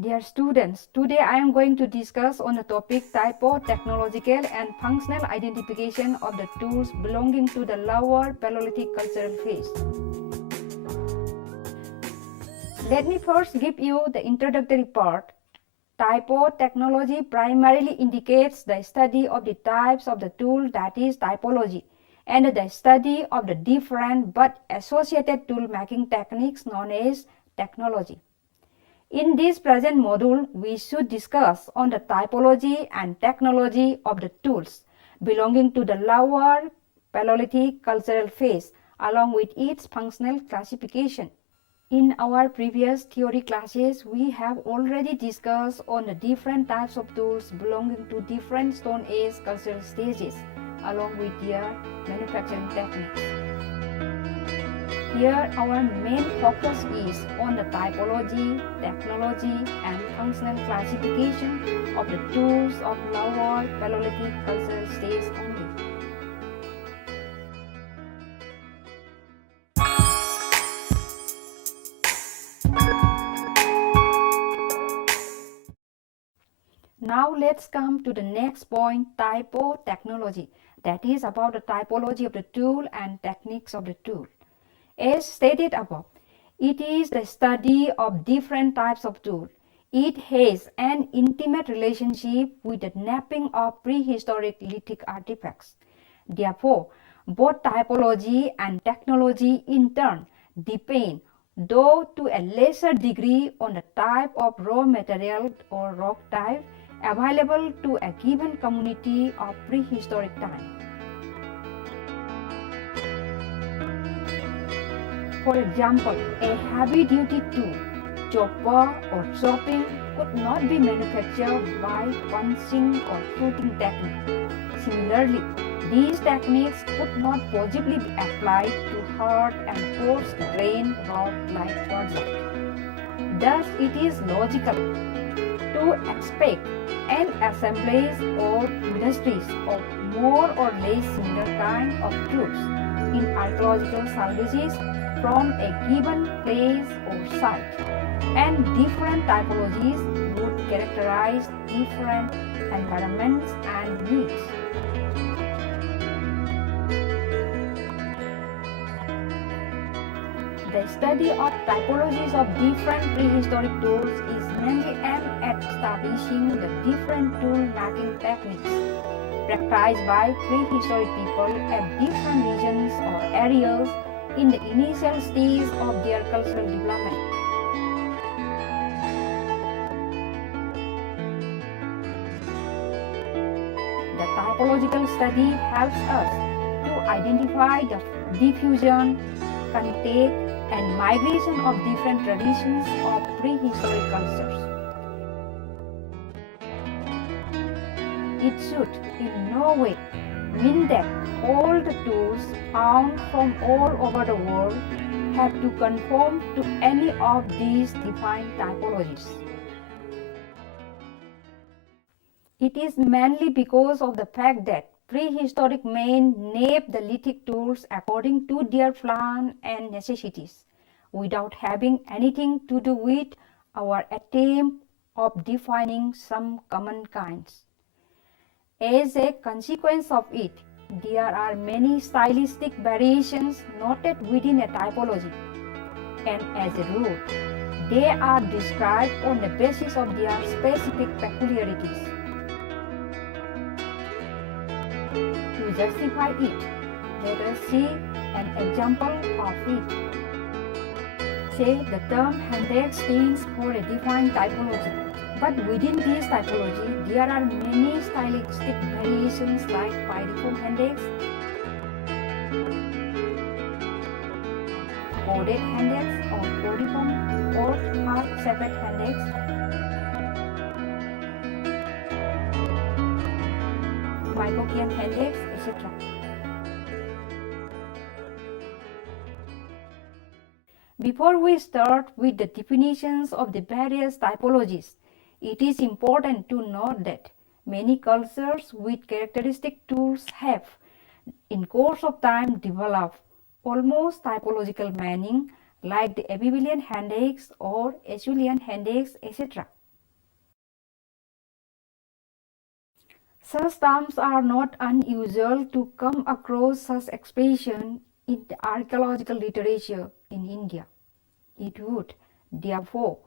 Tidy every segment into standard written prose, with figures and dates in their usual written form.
Dear students, today I am going to discuss on the topic typo-technological and functional identification of the tools belonging to the lower Paleolithic cultural phase. Let me first give you the introductory part. Typo-technology primarily indicates the study of the types of the tool, that is typology, and the study of the different but associated tool making techniques known as technology. In this present module, we should discuss on the typology and technology of the tools belonging to the lower Paleolithic cultural phase along with its functional classification. In our previous theory classes, we have already discussed on the different types of tools belonging to different Stone Age cultural stages along with their manufacturing techniques. Here, our main focus is on the typology, technology, and functional classification of the tools of lower Paleolithic cultural stage only. Now let's come to the next point, typo-technology, that is about the typology of the tool and techniques of the tool. As stated above, it is the study of different types of tools. It has an intimate relationship with the mapping of prehistoric lithic artifacts. Therefore, both typology and technology in turn depend, though to a lesser degree, on the type of raw material or rock type available to a given community of prehistoric time. For example, a heavy-duty tool, chopper or chopping, could not be manufactured by punching or fluting technique. Similarly, these techniques could not possibly be applied to hard and coarse-grained rock like quartzite. Thus, it is logical to expect an assemblage or industries of more or less similar kind of tools in archaeological salvages from a given place or site, and different typologies would characterize different environments and needs. The study of typologies of different prehistoric tools is mainly aimed at establishing the different tool making techniques practiced by prehistoric people at different regions or areas in the initial stage of their cultural development. The typological study helps us to identify the diffusion, contact, and migration of different traditions of prehistoric cultures. It should in no way mean that all the tools found from all over the world have to conform to any of these defined typologies. It is mainly because of the fact that prehistoric men named the lithic tools according to their plan and necessities, without having anything to do with our attempt of defining some common kinds. As a consequence of it, there are many stylistic variations noted within a typology, and as a rule, they are described on the basis of their specific peculiarities. To justify it, let us see an example of it. Say the term handek stands for a defined typology, but within this typology, there are many stylistic variations like pyriform handeks, coded handeks or codiform or hard-shaped handeks, Mycokian handeks, etc. Before we start with the definitions of the various typologies, it is important to note that many cultures with characteristic tools have, in course of time, developed almost typological meaning like the Babylonian handeks or Acheulean handeks, etc. Such terms are not unusual to come across such expression in the archaeological literature in India. It would, therefore,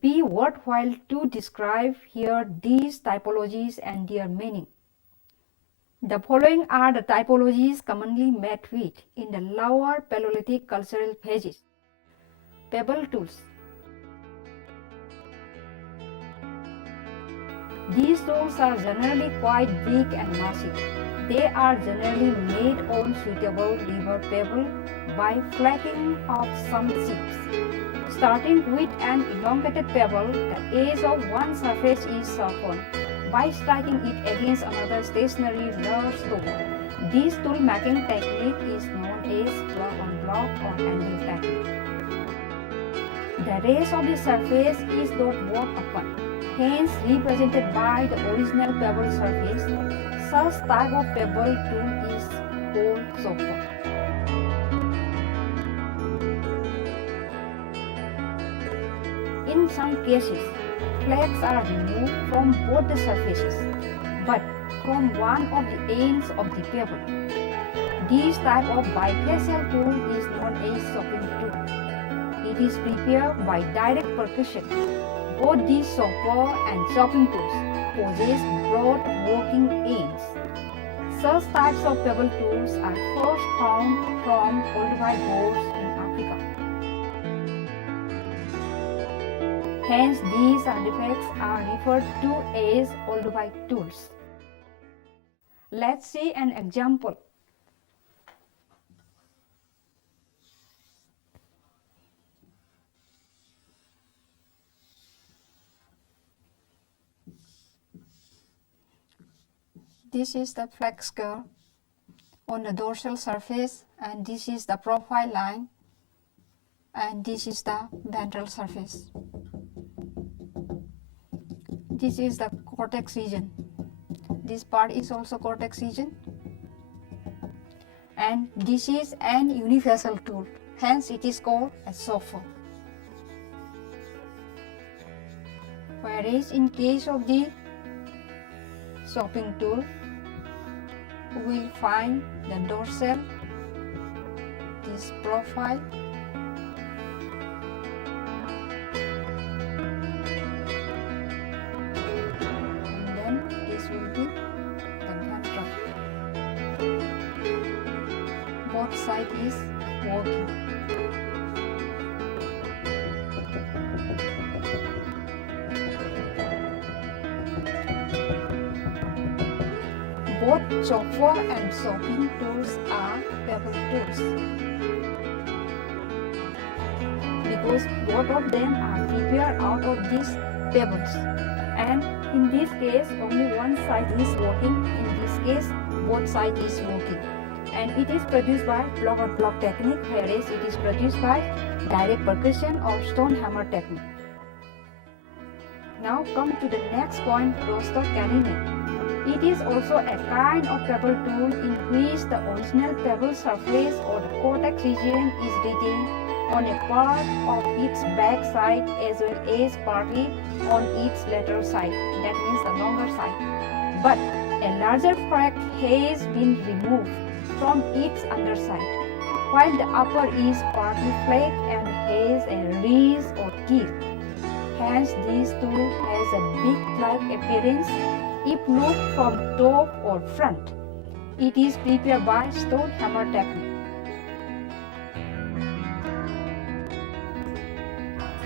be worthwhile to describe here these typologies and their meaning. The following are the typologies commonly met with in the lower Paleolithic cultural phases. Pebble tools. These tools are generally quite big and massive. They are generally made on suitable river pebble by flattening of some chips. Starting with an elongated pebble, the edge of one surface is sharpened by striking it against another stationary large stone. This tool making technique is known as block-on-block or angle technique. The rest of the surface is not worked upon, hence represented by the original pebble surface. Such type of pebble tool is called chopper. In some cases, flakes are removed from both the surfaces, but from one of the ends of the pebble. This type of bifacial tool is known as chopping tool. It is prepared by direct percussion. Both the chopper and chopping tools possess broad working ends. Such types of pebble tools are first found from olduvai boards in Africa. Hence, these artifacts are referred to as olduvai tools. Let's see an example. This is the flex curve on the dorsal surface, and this is the profile line, and this is the ventral surface. This is the cortex region. This part is also cortex region, and this is an unifacial tool, hence it is called a chopper. Whereas in case of the chopping tool, we will find the dorsal, this profile, and then this will be the ventral. Both sides is working. Both chopper and chopping tools are pebble tools because both of them are prepared out of these pebbles, and in this case only one side is working, in this case both sides is working, and it is produced by block-on-block technique, whereas it is produced by direct percussion or stone hammer technique. Now come to the next point, roster carrinet. It is also a kind of pebble tool in which the original pebble surface or the cortex region is retained on a part of its back side as well as partly on its lateral side, that means the longer side. But a larger frac has been removed from its underside, while the upper is partly flake and has a ridge or keel. Hence, this tool has a beak-like appearance if looked from top or front. It is prepared by stone hammer technique.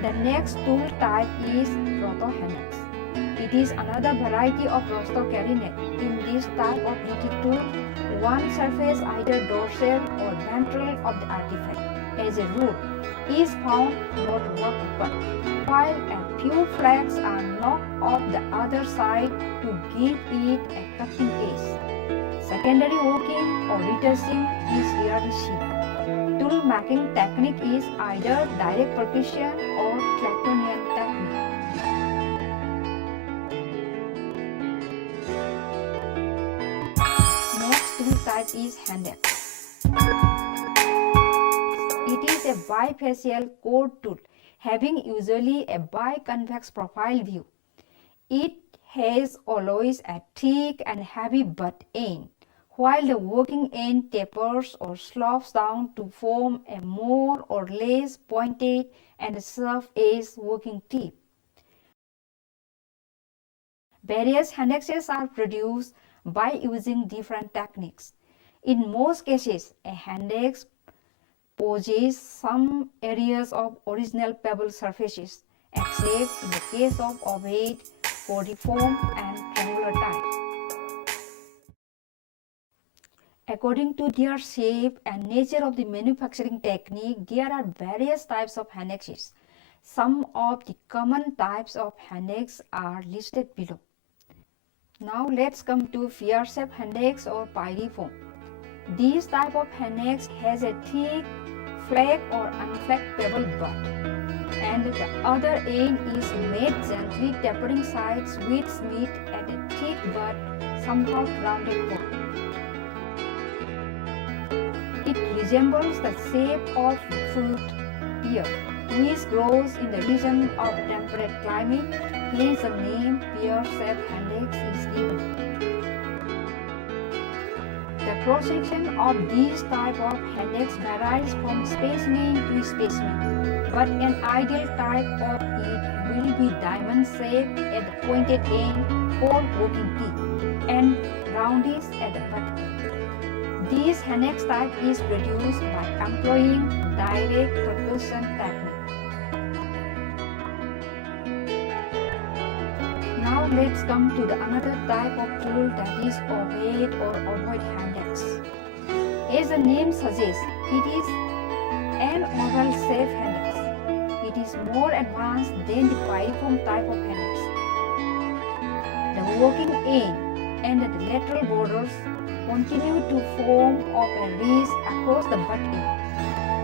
The next tool type is proto-hammers. It is another variety of roster carrinet. In this type of DT tool, one surface, either dorsal or ventral of the artifact, as a rule, is found not worked upon, while a few flags are knocked off the other side to give it a cutting edge. Secondary working or retouching is rarely seen. Tool making technique is either direct percussion or Claptonian technique. Next tool type is hand axe. It is a bifacial chord tool having usually a biconvex profile view. It has always a thick and heavy butt end, while the working end tapers or slopes down to form a more or less pointed and sharp-edged working tip. Various handexes are produced by using different techniques. In most cases, a handex possesses some areas of original pebble surfaces, except in the case of ovate, coriform, and triangular types. According to their shape and nature of the manufacturing technique, there are various types of handexes. Some of the common types of handex are listed below. Now let's come to pear-shaped handex or pyriform. This type of handex has a thick, flat or unflagged pebble butt, and the other end is made gently tapering sides which meet at a thick but somewhat rounded point. It resembles the shape of fruit pear, which grows in the region of temperate climate, hence the name pear-shaped handex is given. The cross-section of this type of handex varies from specimen to specimen, but an ideal type of it will be diamond-shaped at the pointed end or working tip, and roundish at the butt end. This handex type is produced by employing direct percussion technique. Now let's come to the another type of tool, that is ovate or ovoid handex. As the name suggests, it is an oval shaped handex. It is more advanced than the pyriform type of handex. The working end and the lateral borders continue to form of a ridge across the butt end.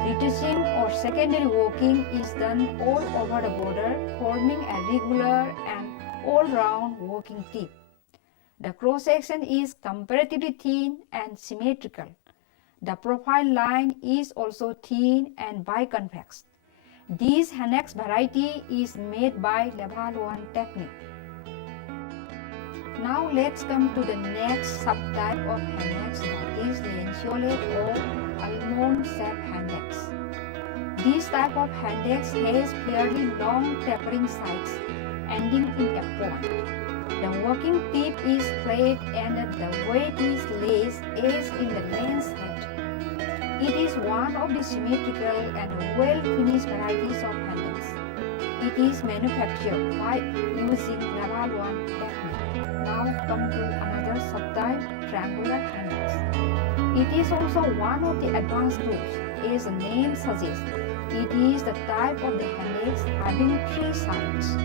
Retouching or secondary working is done all over the border, forming a regular and all-round working tip. The cross-section is comparatively thin and symmetrical. The profile line is also thin and biconvex. This handex variety is made by Laval-1 technique. Now let's come to the next subtype of handex, that is lanceolate or almond-shaped handex. This type of handex has fairly long tapering sides, ending in a point. The working tip is flat and the weight is less as in the lens head. It is one of the symmetrical and well-finished varieties of handex. It is manufactured by using Laval-1 technique. Now come to another subtype, triangular handex. It is also one of the advanced tools. As the name suggests, it is the type of the handex having three sides.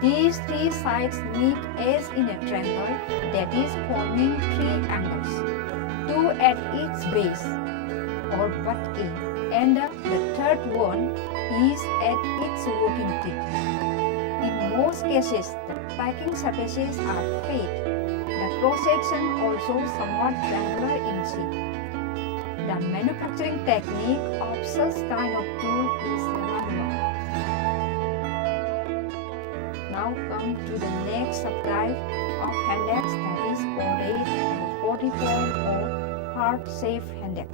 These three sides meet as in a triangle, that is forming three angles, two at its base or butt end, and the third one is at its working tip. In most cases, the packing surfaces are flat. The cross-section also somewhat triangular in shape. The manufacturing technique of such kind of tool is Laval-1. Now come to the next subtype of handex, that is orate and coriform or heart-shaped handex.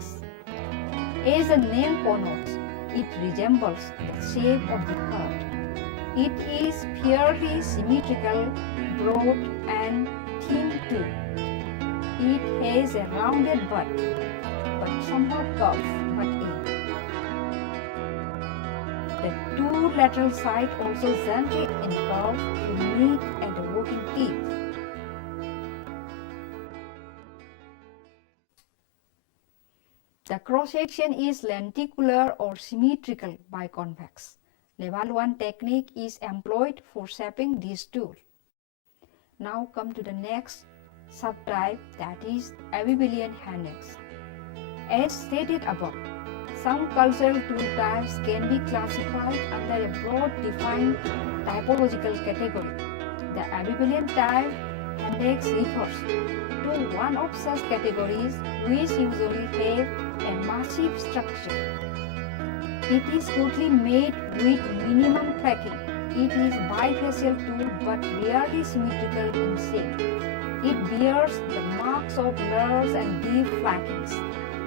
As the name connotes, it resembles the shape of the heart. It is fairly symmetrical, broad and thin too. It has a rounded butt, but somewhat curved butt end. The two lateral sides also gently incurve to meet at the working tip. The cross-section is lenticular or symmetrical biconvex. Laval-1 technique is employed for shaping this tool. Now come to the next subtype, that is Abelian handex. As stated above, some cultural tool types can be classified under a broad defined typological category. The Abelian type handex refers to one of such categories which usually have a massive structure. It is crudely made with minimum cracking It is bifacial tool but rarely symmetrical in shape. It bears the marks of layers and deep flackings.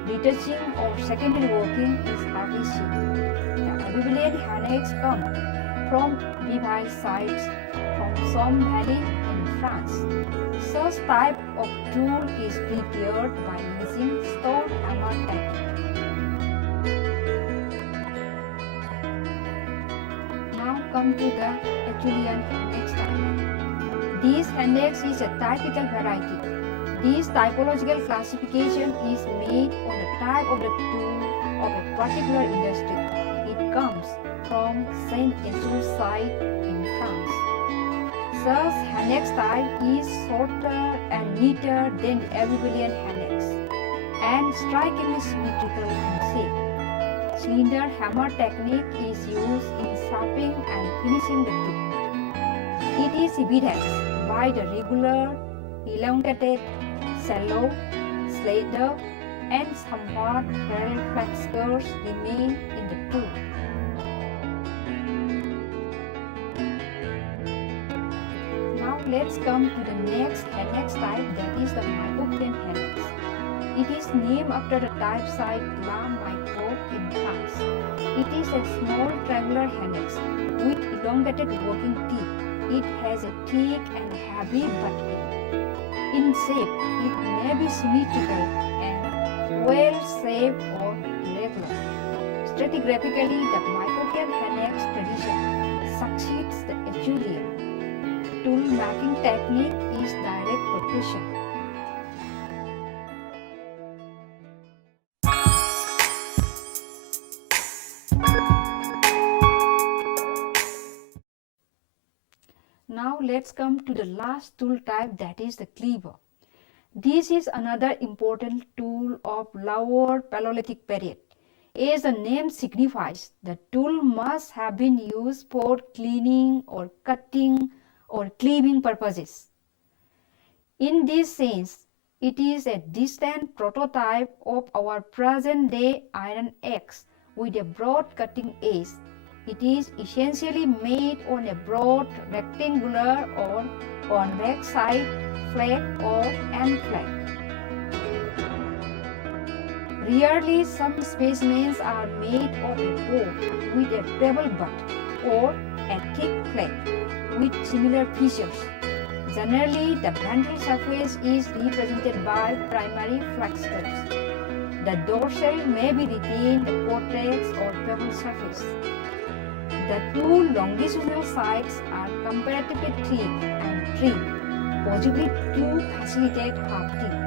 Retouching or secondary working is hardly seen. The amphibian hanex come from Bivai sites from Somme Valley in France. Such type of tool is prepared by using stone hammer technique. Now come to the Acheulean hanex type. This hanex is a typical variety. This typological classification is made on the type of the tool of a particular industry. It comes from Saint Acheulean site in France. Such hanex type is shorter and neater than the Amphibian hanex and strikingly symmetrical in shape. Cylinder hammer technique is used in shaping and finishing the tool. It is evidenced by the regular, elongated, shallow, slender, and somewhat parallel flexures remain in the tool. Now let's come to the next hanex type, that is the Micropian hanex. It is named after the type site La Microbe in France. It is a small triangular hanex with elongated working teeth. It has a thick and heavy butt end. In shape, it may be symmetrical and well-shaped or irregular. Stratigraphically, the Micropian hanex tradition succeeds the Acheulean. Tool making technique is direct percussion. Now let's come to the last tool type, that is the cleaver. This is another important tool of lower Paleolithic period. As the name signifies, the tool must have been used for cleaning or cutting or cleaving purposes. In this sense, it is a distant prototype of our present-day iron axe with a broad cutting edge. It is essentially made on a broad rectangular or convex side flat or end flat. Rarely, some specimens are made of a board with a pebble butt or a thick plate with similar features. Generally, the ventral surface is represented by primary flexures. The dorsal may be retained the cortex or pebble surface. The two longitudinal sides are comparatively thin and trimmed, possibly to facilitate hafting.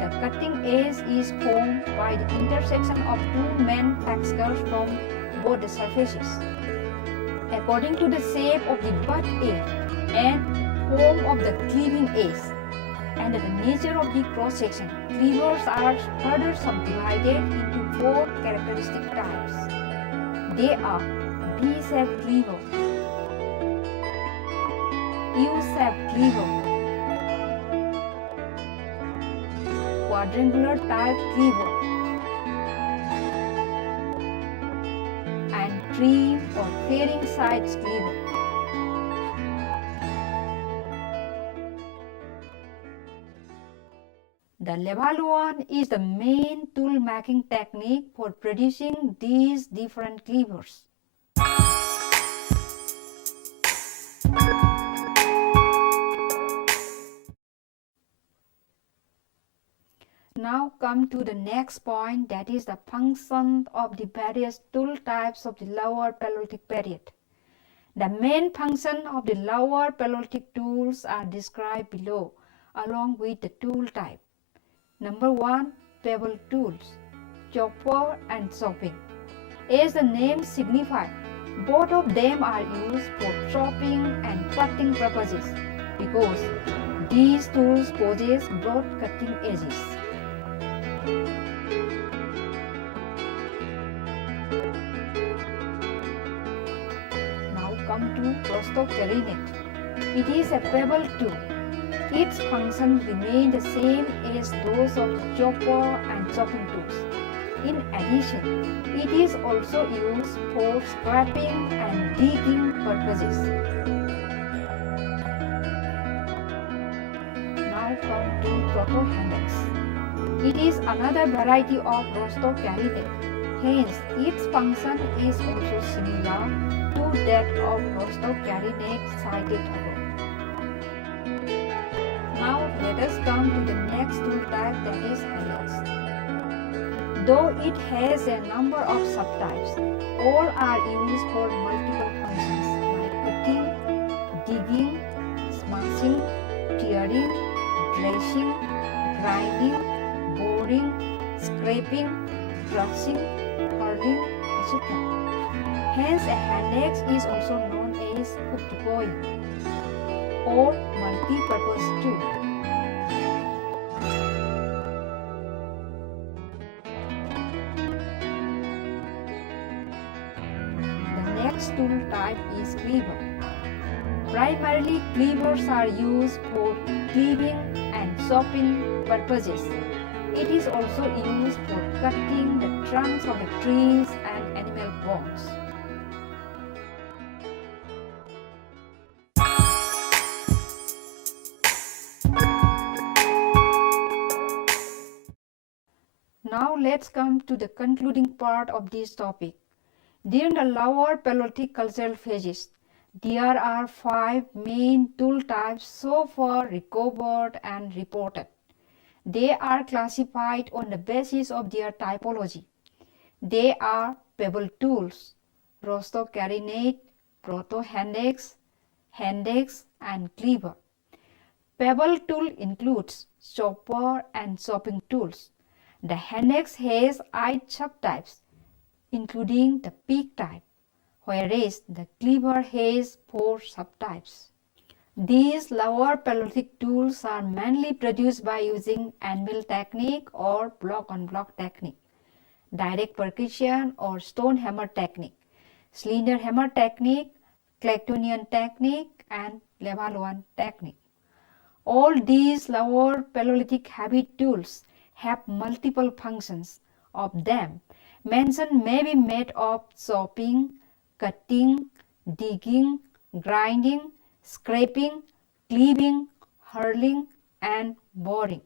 The cutting edge is formed by the intersection of two main flexures from both the surfaces. According to the shape of the butt end and form of the cleaving edge and the nature of the cross-section, cleavers are further subdivided into four characteristic types. They are V-shaped cleaver, U-shaped cleaver, quadrangular type cleaver, and trim or fairing sides cleaver. The Levallois is the main tool making technique for producing these different cleavers. Now come to the next point, that is the function of the various tool types of the Lower Paleolithic period. The main function of the Lower Paleolithic tools are described below along with the tool type. Number 1. Pebble tools, chopper and chopping. As the name signifies, both of them are used for chopping and cutting purposes because these tools possess broad cutting edges. Now come to Prostocarinet. It is a pebble tool. Its function remains the same as those of the chopper and chopping tools. In addition, it is also used for scraping and digging purposes. proto-handex. It is another variety of rostocarinate. Hence, its function is also similar to that of rostocarinate cited above. Now let us come to the next tool type, that is handex. Though it has a number of subtypes, all are used for multiple functions like cutting, digging, smashing, tearing, dressing, grinding, boring, scraping, crushing, hurling, etc. Hence, a handex is also known as hooked coil or multi-purpose tool. The next tool type is cleaver. Primarily, cleavers are used for cleaving and chopping purposes. It is also used for cutting the trunks of the trees and animal bones. Now let's come to the concluding part of this topic. During the lower Paleolithic cultural phases, there are 5 main tool types so far recovered and reported. They are classified on the basis of their typology. They are pebble tools, rostocarinate, proto-handex, handex, and cleaver. Pebble tool includes chopper and chopping tools. The handex has 8 subtypes, including the pick type, whereas the cleaver has 4 subtypes. These lower Paleolithic tools are mainly produced by using anvil technique or block-on-block technique, direct percussion or stone hammer technique, cylinder hammer technique, Clactonian technique, and Levallois technique. All these lower Paleolithic heavy tools have multiple functions. Of them, mention may be made of chopping, cutting, digging, grinding, scraping, cleaving, hurling, and boring.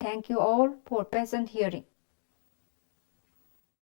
Thank you all for patient hearing.